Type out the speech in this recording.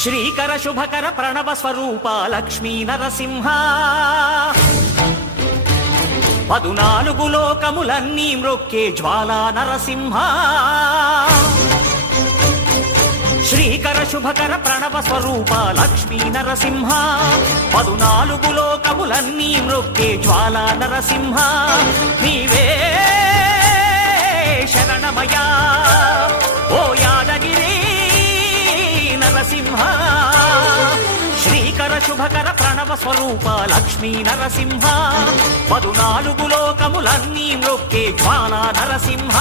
శ్రీకర శుభకర ప్రణవ స్వరూప లక్ష్మీ నరసింహ 14 లోకములన్నీ మ్రొక్కే జ్వాలా నరసింహ శ్రీకర శుభకర ప్రణవ స్వరూప లక్ష్మీ నరసింహ 14 లోకములన్నీ మ్రొక్కే జ్వాలా నరసింహ నీవే శరణమయా ఓ యాదగిరి నరసింహ శ్రీకర శుభకర ప్రణవ స్వరూప లక్ష్మీ నరసింహ 14 లోకములన్నీ మ్రొక్కే జ్వాలా నరసింహ